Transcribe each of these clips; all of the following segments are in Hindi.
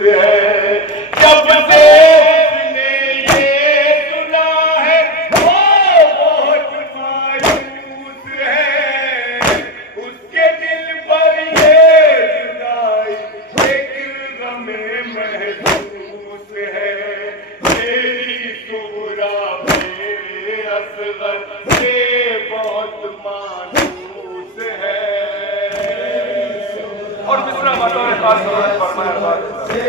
है। जब से उसने ये सुना है वो बहुत मायूस है, उसके दिल पर ये जुदाई एक गमे महसूस है। मेरी सुगरा मेरे असगर से बहुत मायूस है। और मिश्रा बतौर खास फरमाया से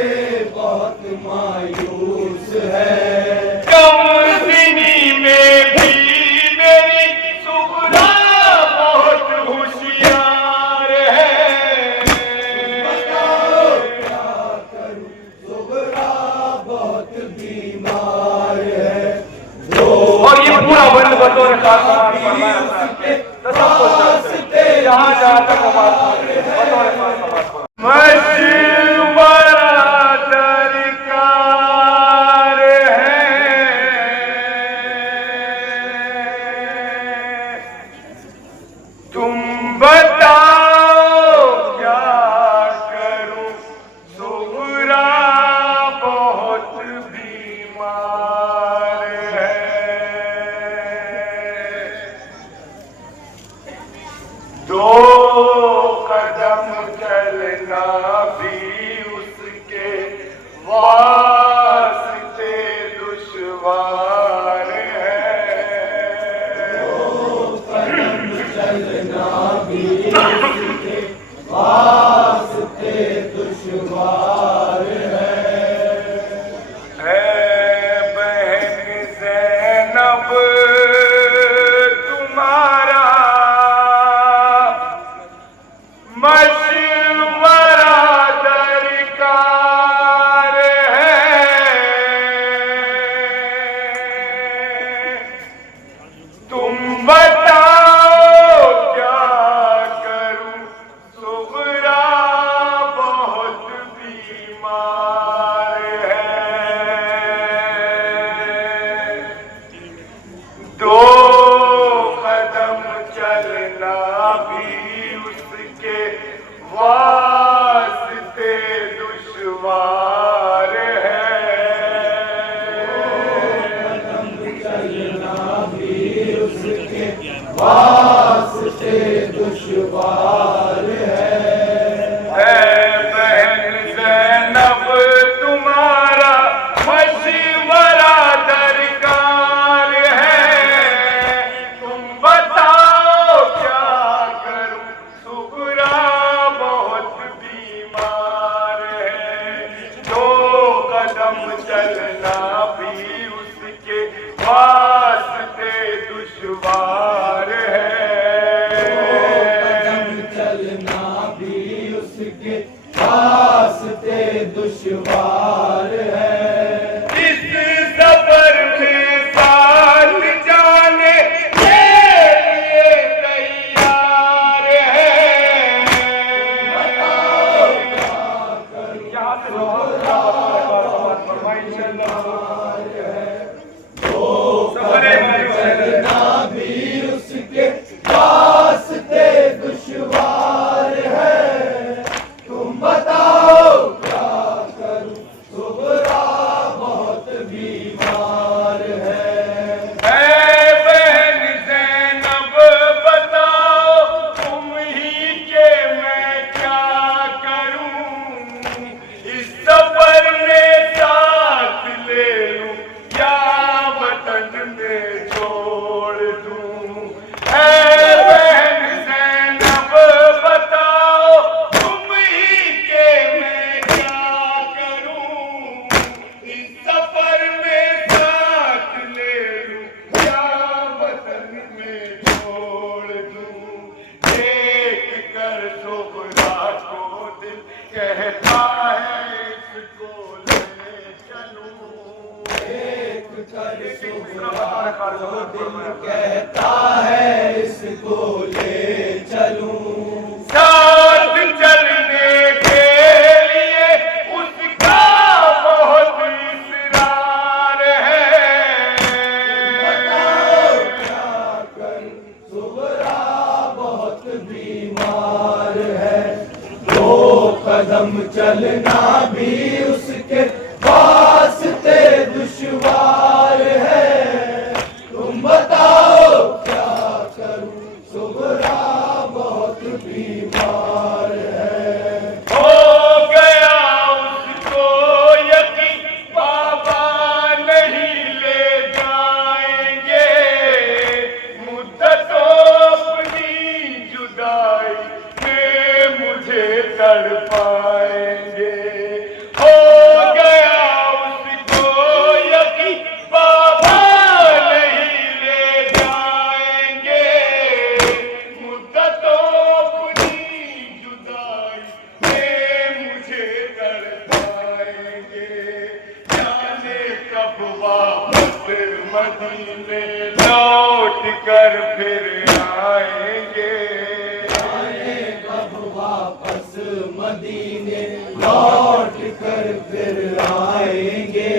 बहुत मायूस है। कमसिनी में भी मेरी सुगरा बहुत होशियार है। बताओ क्या करूं, सुगरा बहुत बीमार है। और ये पूरा बंद बतौर खास फरमाया जहाँ जहाँ तक बतौर खास मशवरा दरकार है। तुम बताओ क्या करूं, सुगरा बहुत बीमार है। दो कदम चलना भी उसके वास्ते दुश्वार है। दो कदम चलना भी उसके वास्ते दुश्वार है। बहन ज़ैनब तुम्हारा मशवरा दरकार है। तुम बताओ क्या करूं, सुगरा बहुत बीमार है। दो कदम चलना भी उसके वास्ते दुश्वार है। कदम चलना भी उसके वास्ते दुश्वार है। बहन ज़ैनब तुम्हारा मशवरा दरकार है। तुम बताओ क्या करूं, सुगरा बहुत बीमार है। दो कदम चलना भी उसके वास्ते दुश्वार है। दो कदम चलना भी उसके वास्ते दुश्वार है। इस सफर में साथ जाने के लिए तैयार है। बताओ क्या करूं, यहाँ से चलना भी उसके वास्ते दुश्वार है। तुम बताओ क्या करूं, सुगरा बहुत बीमार है। बहन ज़ैनब बताओ तुम ही के मैं क्या करूं, इस सफर में साथ ले लूं या वतन में छोड़ दूं। बहन ज़ैनब बताओ तुम ही के मैं क्या करूं, इस सफर में साथ ले लूं या वतन में छोड़ दूं। देख कर सुगरा को दिल कहता है इसको ले चलूं। देख कर सुगरा को दिल कहता है इसको ले चलूं। साथ चलने के लिए उसका बहुत इसरार है। बताओ क्या करूं, सुगरा बहुत बीमार है। दो कदम चलना भी उस मदीने लौट कर फिर आएंगे। कब वापस मदीने लौट कर फिर आएंगे।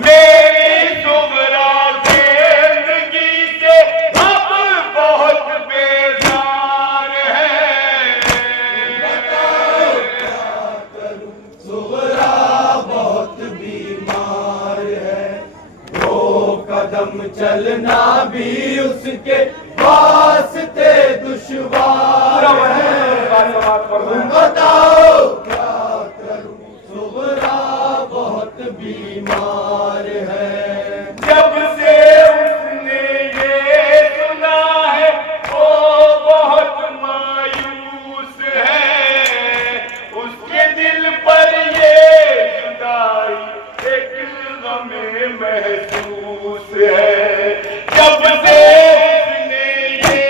मेरी सुगरा जिंदगी से अब बहुत बेजार है। बताओ क्या करूं, सुगरा बहुत बीमार है। दो कदम चलना भी उसके वास्ते दुश्वार है। तुम बताओ क्या करूं, सुगरा बहुत बीमार है। जब से उसने ये सुना है वो बहुत मायूस है। उसके दिल पर ये जुदाई एक गमे महसूस है। जब से उसने ये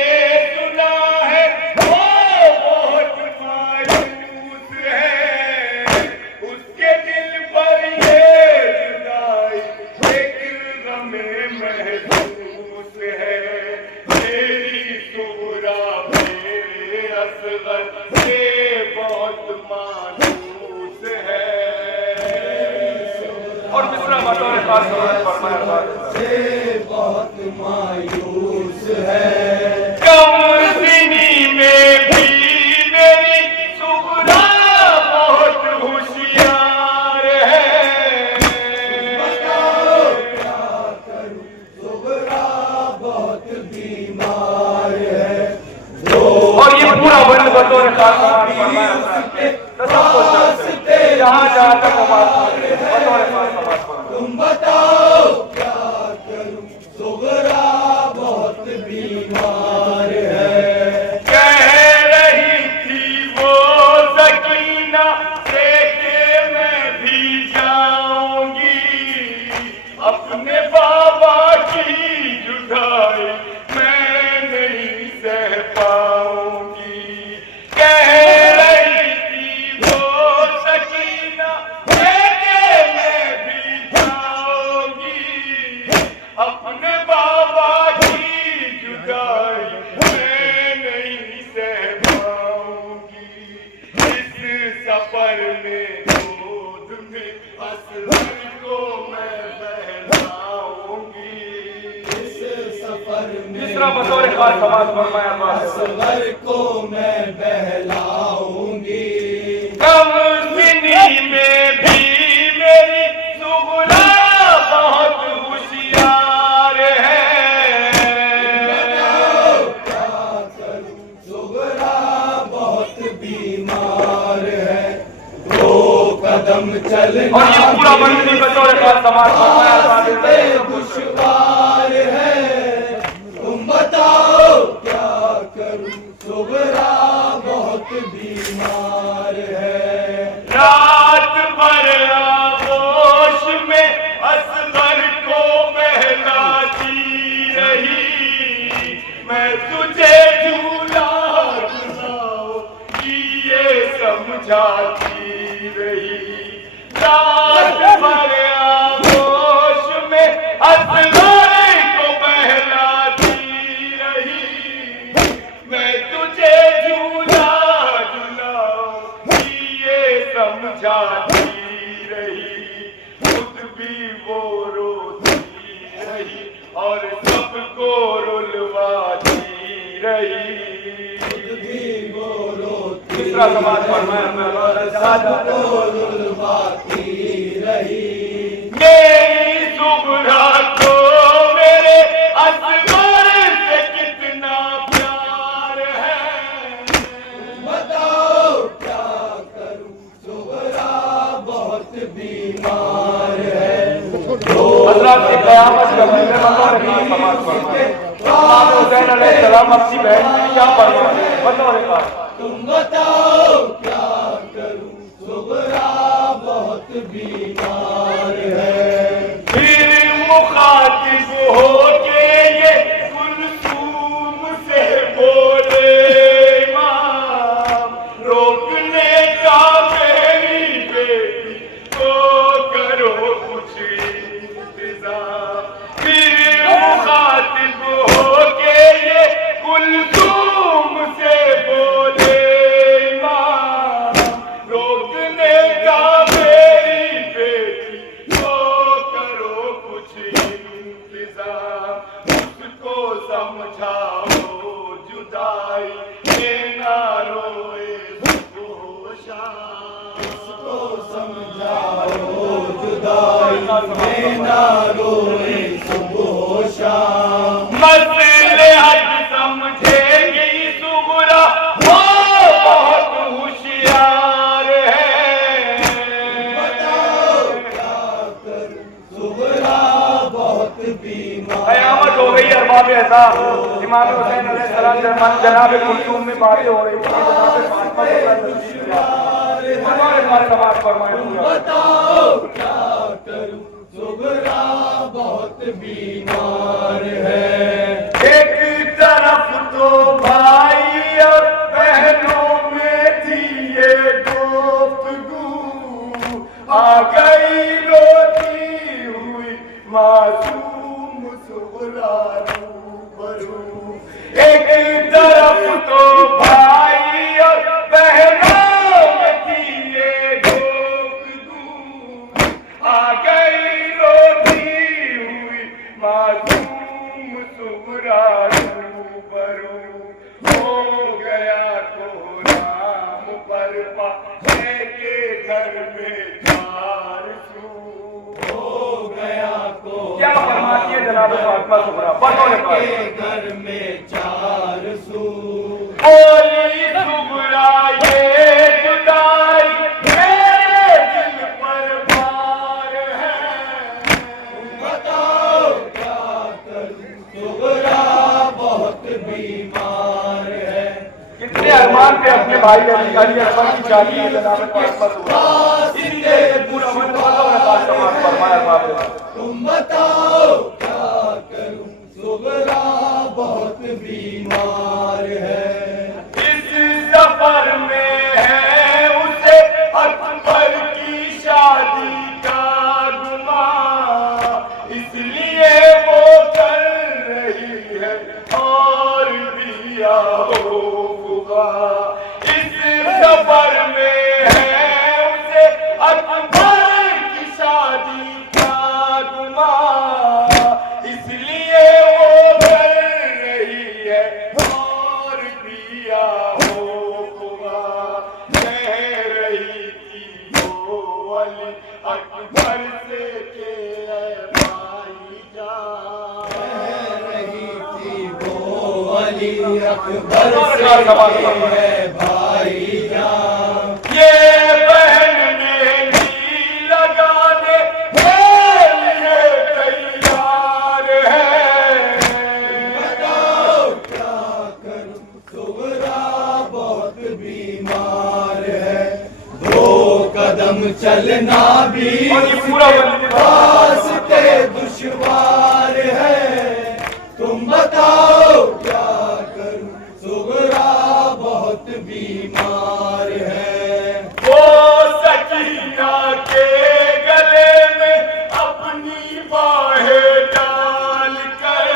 सुना है वो बहुत मायूस है। उसके दिल पर ये जुदाई एक गमे महसूस है। मेरी सुगरा मेरे असगर से बहुत मायूस है। और मिश्रा बतौर खास फरमाया से बहुत मायूस है। कमसिनी में भी मेरी सुगरा बहुत होशियार है। बताओ क्या करूं, सुगरा बहुत बीमार है। और ये पूरा वर्ड बतौर खास फरमाया जहाँ जहाँ तक बतौर खास तुम बताओ क्या करूं, सुगरा बहुत बीमार है। कह रही थी वो सकीना से कि मैं भी जाऊंगी। अपने बाबा की जुदाई मैं नहीं सह पाऊंगी। कह रही थी वो सकीना से कि मैं भी जाऊंगी। अपने बाबा की जुदाई मैं नहीं सह पाऊंगी। इस सफर में गोद में असगर को मैं बहलाऊंगी। इस सफर में तीसरा बतौर खास समाज फरमाया असगर को मैं बहलाऊंगी। कमसिनी में भी मेरी सुगरा बहुत होशियार है। बताओ क्या करूं, सुगरा बहुत बीमार है। दो कदम चलना और ये पूरा मंदिर बतौर खास समाज रास्ते दुश्वार है। तुम बताओ क्या करूं, सुगरा बहुत बीमार है। रात भर आगोश में असगर को बहलाती रही। मैं तुझे झूला झुलाओ ये समझाती रही। रात भर आगोश में असगर को बहलाती रही। मैं तुझे झूला झुलाओ ये समझाती रही। खुद भी वो रोती रही और सबको रुलवाती रही। भी वो रोती तीसरा समाज सबको रुलवाती रही। मेरी सुगरा को मेरे असगर से कितना प्यार है। बताओ क्या करूं, सुगरा बहुत बीमार है। हज़रत की क़यामत का दिन है। बतौर खास समाज फरमाया इमाम हुसैन अलैहिस्सलाम अपनी बहन की क्या फरमाया बतौर खास। तुम बताओ क्या करूं, सुगरा बहुत बीमार है। फिर मुखातिब होके ये कुलसूम से बोले इमाम रोकने का मेरी बेटी को करो कुछ इंतजाम। फिर ना रोए सुबह शाम। मसलहत समझेगी सुगरा वो बहुत होशियार है। बताओ क्या करूं सुगरा बहुत बीमार। कयामत हो गई अरबाब ऐसा। इमाम हुसैन अलैहिस्सलाम जनाब कुलसूम में बातें हो रही थी। जनाब फातिमा हमारे बारे नमाज फरमाए। बताओ क्या करूं सुगरा बहुत बीमार है। एक तरफ तो भाई और बहनों में थी ये गुफ्तगू, आ गई रोती हुई मासूम सुगरा रूबरू। एक तरफ तो भाई और बहनों में थी ये गुफ्तगू, आ गई रोती हुई मासूम सुगरा रूबरू। हो गया कोहराम बरपा के घर में चार सू। हो गया को क्या फरमाती है जनाब फातिमा सुगरा? के घर में चार सू। बोली सुगरा ये जुदाई मेरे दिल पर भार है। बताओ क्या करूं सुगरा बहुत बीमार है। कितने अरमान पे अपने भाई अली अकबर की शादी है जनाब फातिमा सुगरा। इसलिए पूरा तुम बताओ क्या करूं सुगरा बहुत बीमार है। इस सफर में है उसे अकबर की शादी का गुमा, इसलिए वो कर रही है और भी होगा। इस सफर में है उसे अकबर की शादी का गुमा, इसलिए वो कर रही है और दिया होगा। कह रही थी वो अली अकबर से के भाई जान। कह रही थी वो अली अकबर से है भाई जान। ये बहन मेरी लगाने के लिए तैयार है। बताओ क्या करूं सुगरा बहुत बीमार है। 2 कदम चलना भी रास्ते दुश्वार है। तुम बताओ क्या करूं सुगरा बहुत बीमार है। वो सकीना के गले में अपनी बाहें डाल कर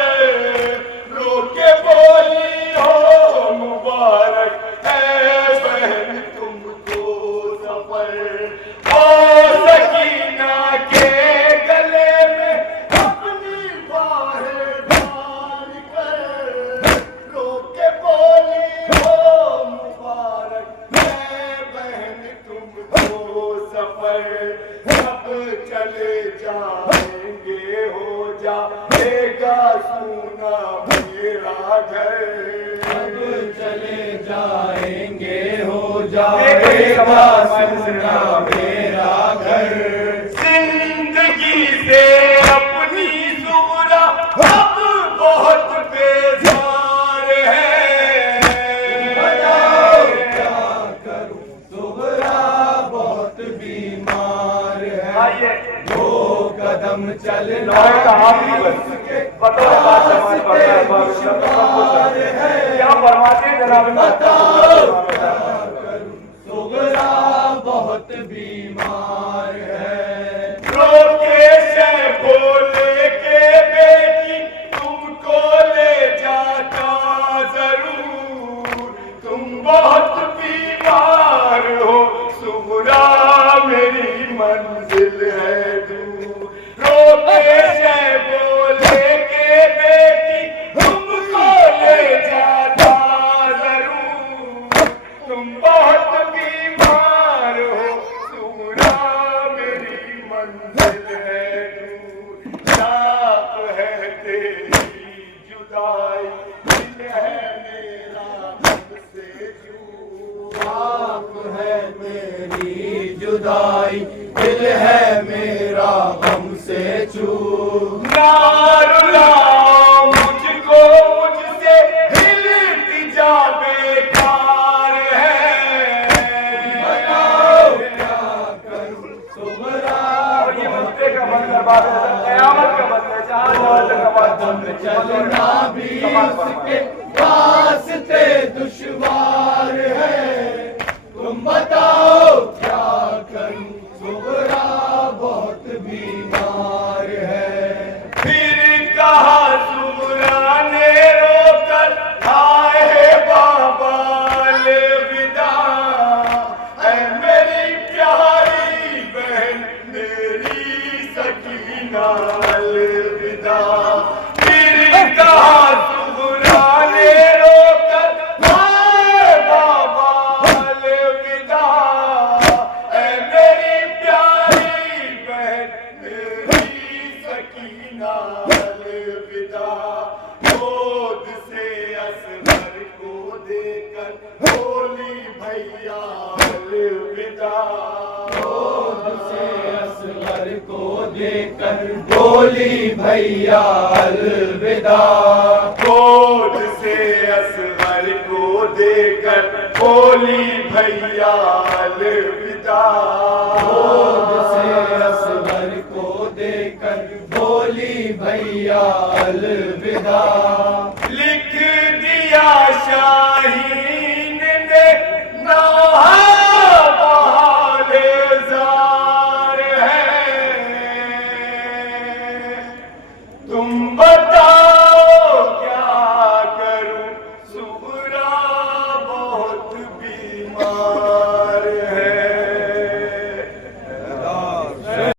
रोके बोली हो मुबारक है बहन तुमको सफर। वो सकीना के गले में अपनी बाहें डाल कर रोके बोली हो मुबारक है बहन तुमको सफर। सब चले जाएंगे हो जाएगा सूना मेरा घर। अब चले जाएंगे हो जाएगा सुना मेरा घर। जिंदगी से अपनी सुगरा अब बहुत बेजार है। बताओ क्या करूं सुगरा बहुत बीमार है। आइए 2 कदम चलना क्या फरमाते हैं जनाब? बताओ क्या करूं सुगरा बहुत बीमार है। रोके से बोले के बेटी तुमको ले जाता जरूर, तुम बहुत बीमार हो सुगरा मेरी मंजिल है दूर। रोके से बोले के बेटी तुमको ले जाता जरूर, तुम है मेरा हमसे चूक। नारुला मुझको मुझसे हिलती जा बेकार है। बताओ क्या करूं सुगरा। और ये मंत्र का मतलब है कयामत का मतलब है, जहाँ जहाँ तक आवाज चलना भी उसके वास्ते दुश्वार है। तुम बताओ क्या करूं सुगरा बहुत बीमार है। फिर कहा सुगरा ने रोकर आए बाबा अलविदा। ऐ मेरी प्यारी बहन मेरी सकीना अलविदा। फिर कहा सुगरा ने रोकर आए बाबा अलविदा। ऐ मेरी प्यारी बहन मेरी सकीना अलविदा। गोद से असगर को देकर बोली भैया अलविदा। गोद से असगर को देकर बोली भैया अलविदा। गोद से असगर को देकर बोली भैया अलविदा। गोद से असगर को देकर बोली भैया अलविदा।